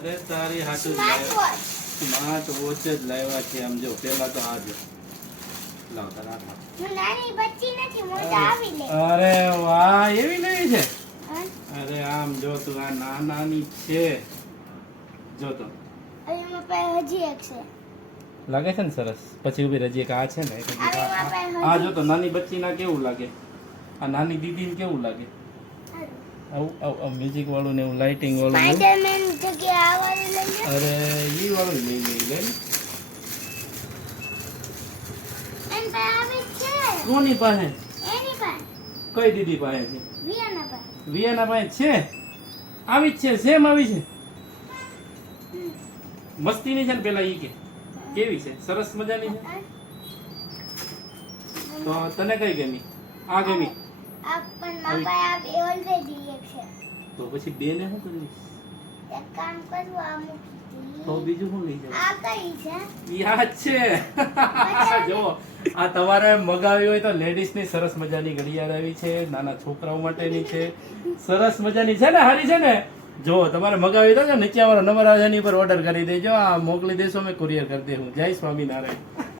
અરે તારી હાટુ સ્માર્ટ વોચ જ લાવ્યા છે. આમ જો પેલા તો આ જો લાવ તારા હાથમાં. હું નાની બચ્ચી નથી, મોટા આવી લે. અરે વાહ, એવી લેવી છે. હા? અરે આમ જો તું, આ નાની છે. જો તો હવે મારા પાસે હજી એક છે. લાગે છે ને સરસ. પછી ઉભી રજી એક આ છે ને, એક હજી હવે મારા પાસે આ જો તો નાની બચ્ચી ના કેવું લાગે, આ નાની દીદી કેવું લાગે. આવું મ્યુઝિક વાળું ને એવું લાઇટિંગ વાળું ને એવું. સ્પાઈડરમેન જગ્યાએ આ વાળી લઈ લે. અરે ઈ વાળું લઈ લે. એની પાસે આવી જ છે. કોની પાસે? એની પાસે. કઈ દીદી પાસે છે? વિયાના પાસે. વિયાના પાસે છે. આવી જ છે, સેમ આવી છે. મસ્તીની છે ને પેલા ઈ કે કેવી છે? સરસ મજાની છે. તો તને કઈ ગમી? આ ગમી? આ પણ મારા પાસે ઓલરેડી એક છે. તો પછી બે ને શું કરીશ? એક કામ કરું, આ મૂકી તો દઈએ. બીજું શું લઈ જાવ? આ કઈ છે? યાદ છે. જો આ તમારે મગાવી હોય તો લેડીઝ ની સરસ મજાની ઘડિયાળ આવી છે, નાના છોકરાઓ માટેની છે, સરસ મજાની છે ને, હારી છે ને. જો તમારે મગાવી તો નીચે વાળો નંબર આવે એની પર ઓર્ડર કરી દેજો. આ મોકલી દેશો, મેં કુરિયર કરી દે. હું જય સ્વામિનારાયણ.